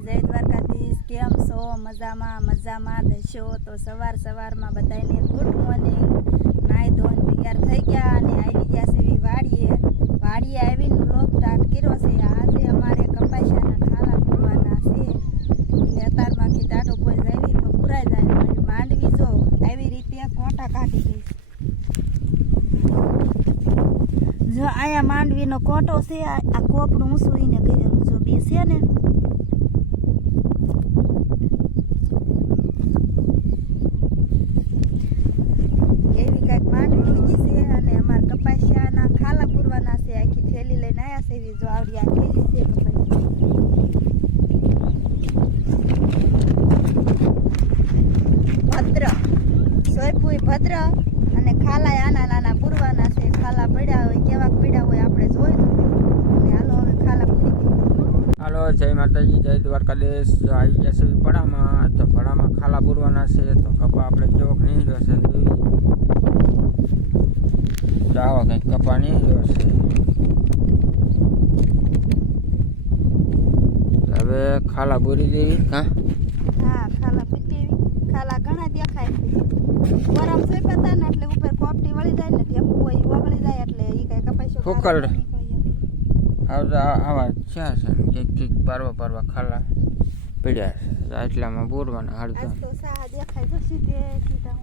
માતાજી, જય દ્વારકાધીશ। કેમ છો? મજામાં દશો તો સવારમાં બધાને ગુડ મોર્નિંગ। નાઈ ધોઈને તૈયાર થઈ ગયા અને આવી ગયા છે વાડીએ આવીને વ્લોગ સ્ટાર્ટ કર્યો છે। આજે અમારે કપાસિયાના ખાલા પૂરવાના છે એટલે અત્યારમાંથી ટાટો કોઈ આવી તો પૂરાઈ જાય। માંડવી જો આવી રીતે કોટા કાઢી ગઈ જો આયા માંડવીનો કોટો છે। આ કોપડું ઊંચું ઈને કરેલું જો બે છે ને એવી કાંઈક માંડવી ઉગી છે અને અમારા કપાસિયાના ખાલા પૂરવાના છે। આખી થેલી લઈને આવ્યા છે એવી જો આવડી આ થેલી છે ભદ્ર સોયપુઈ ભદ્ર અને ખાલા આના નાના પૂરવાના છે। ખાલા પડ્યા હોય કેવા પડ્યા હોય આપણે જોઈ અને હાલો હવે ખાલા પૂરી દઈએ। હાલો, જય માતાજી, જય દ્વારકાધીશ। જો આવી ગયા છે પડામાં, તો પડામાં ખાલા પૂરવાના છે તો કપા આપણે કેવોક નીકળ્યો છે જોઈ તો આવો કંઈક કપા નીકળ્યો છે। હવે ખાલા પૂરી દેવી હા ખાલા પૂરી દેવી। ખાલા ઘણા દેખાય છે ગરમ છે પતા ને એટલે ઉપર કોપટી વળી જાય ને ટેપુ હોય ઓગળી જાય એટલે ઈ કઈ કપાસ્યો ફોકલ આવા ક્યાં છે કંઈક પારવા ખાલા પડ્યા છે એટલામાં પૂરવાના હાડતા આજ તો સા દેખાય છે સીધે સીધા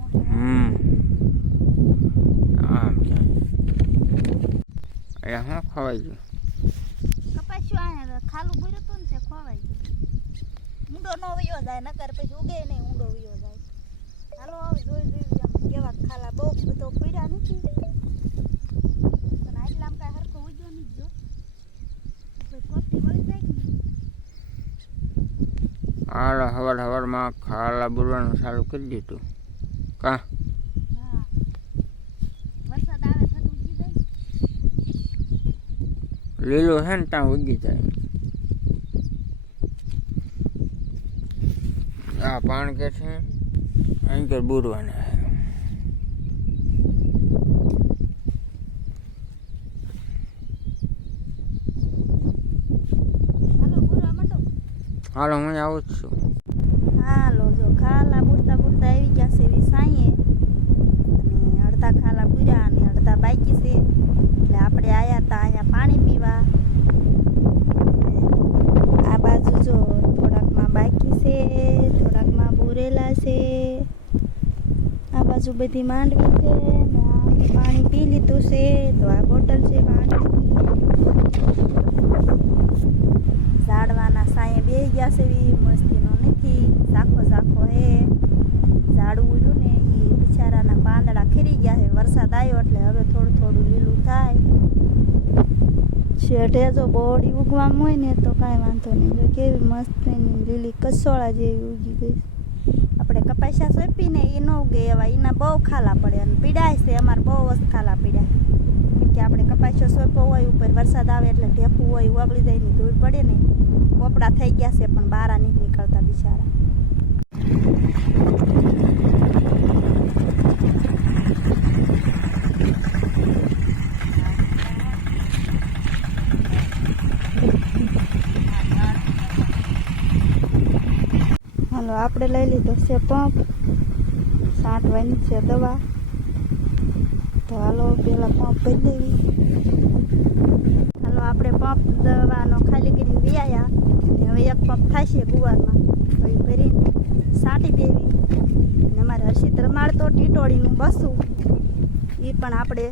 આમ છે એ હા ખવાઈ ગયું કપાસ્યો આ ખાલું ભર્યું હતું ને તે ખવાઈ ગયું। ઊંડો નો વયો જાય નકર પછી ઉગે નહીં ઊંડો વયો જાય। હાલો હવે જોઈ કેવા ખાલા બહુ તો પડ્યા નથી પણ આટલામ કાંઈ હરખો ઉગ્યો નહીં જો ઉપર કોપટી વળી જાય કે હાલ હવારમાં ખાલા પૂરવાનું ચાલુ કરી દીધું કા હા વરસાદ આવે તો ઉગી જાય લીલું છે ને ત્યાં ઉગી જાય। આ પાણ કે છે અહીં કે બુરવાના હાલો બુરવા માંડો। હાલો હું આવું જ છું। હાલો જો ખાલા બુરતા આવી ગયા છે એવી સાંયે અને અડધા ખાલા પૂર્યા અને અડધા બાકી છે એટલે આપણે આયા હતા અહીંયા પાણી પીવા। આ બાજુ જો થોડાકમાં બાકી છે થોડાકમાં બુરેલા છે। આ બાજુ બધી માંડવી છે ને પાણી પી લીધું છે તો આ બોટલ છે પાણીની। ઝાડવાના સાંયે બેસી ગયા છે એવી મસ્તીનો નથી ઝાખો હે ઝાડવું રહ્યું ને એ બિચારાના પાંદડા ખીરી ગયા છે। વરસાદ આવ્યો એટલે હવે થોડું લીલું થાય। છેઠે જો બોડી ઉગવામાં હોય ને તો કાંઈ વાંધો નહીં જો કેવી મસ્ત લીલી કસોળા જેવી ઉગી ગઈ। આપણે કપાસિયા સોંપીને એ ન ઉગે એવા એના બહુ ખાલા પડે અને પીડાય છે અમારે બહુ વસ્ત ખાલા પીડાય કેમ કે આપણે કપાસિયો સોંપ્યો હોય ઉપર વરસાદ આવે એટલે ઢેફું હોય ઓગળી જાય ને ધૂળ પડે ને પોપડા થઈ ગયા છે પણ બારા નહીં નીકળતા બિચારા। હાલો આપણે લઈ લીધો છે પંપ છાંટવાની છે દવા તો હાલો પેલા પંપ ભરી દેવી। હાલો આપણે પંપ દવાનો ખાલી કરીને વ્યાયા હવે એક પંપ થશે ગુવારમાં તો એ ભરીને છાંટી દેવી અને અમારે હર્ષિત રમાડતો ટીટોળીનું બસું એ પણ આપણે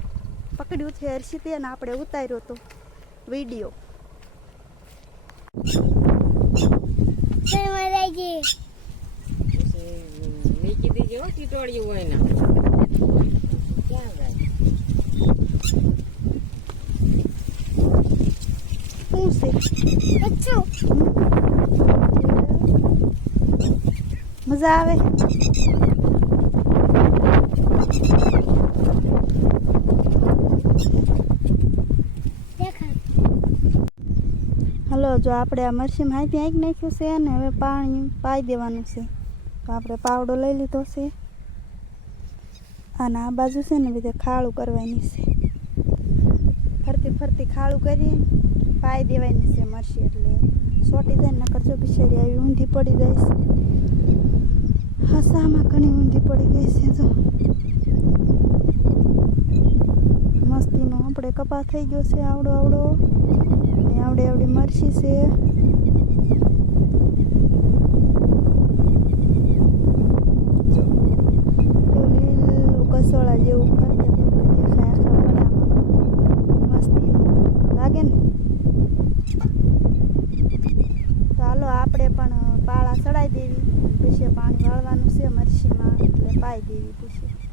પકડ્યું છે હર્ષિતે અને આપણે ઉતાર્યો હતો વિડીયો। નીચે દીજે હો ટીટોળિયું હોય ને ક્યાં જાય શું છે મજા આવે। હલો જો આપણે આ મરચી માહિતી આંકી નાખ્યું છે અને હવે પાણી પાઈ દેવાનું છે તો આપણે પાવડો લઈ લીધો છે અને આ બાજુ છે ને બધે ખાળું કરવાની છે ફરતી ખાળું કરી પાઈ દેવાની છે મરચી એટલે સોટી જાય નકર જો બિચારી આવી ઊંધી પડી જાય છે હસામાં ઘણી ઊંધી પડી ગઈ છે જો મસ્તીનો આપણે કપા થઈ ગયો છે આવડો આવડો ને આવડે આવડી મરચી છે જો લીલું કસોળા જેવું ફરતે ફરતે દેખાય આખા પડામાં મસ્તીનું લાગે ને તો હાલો આપણે પણ પાળા ચડાવી દેવી પછી પાણી વાળવાનું છે મરચીમાં એટલે પાઈ દેવી પછી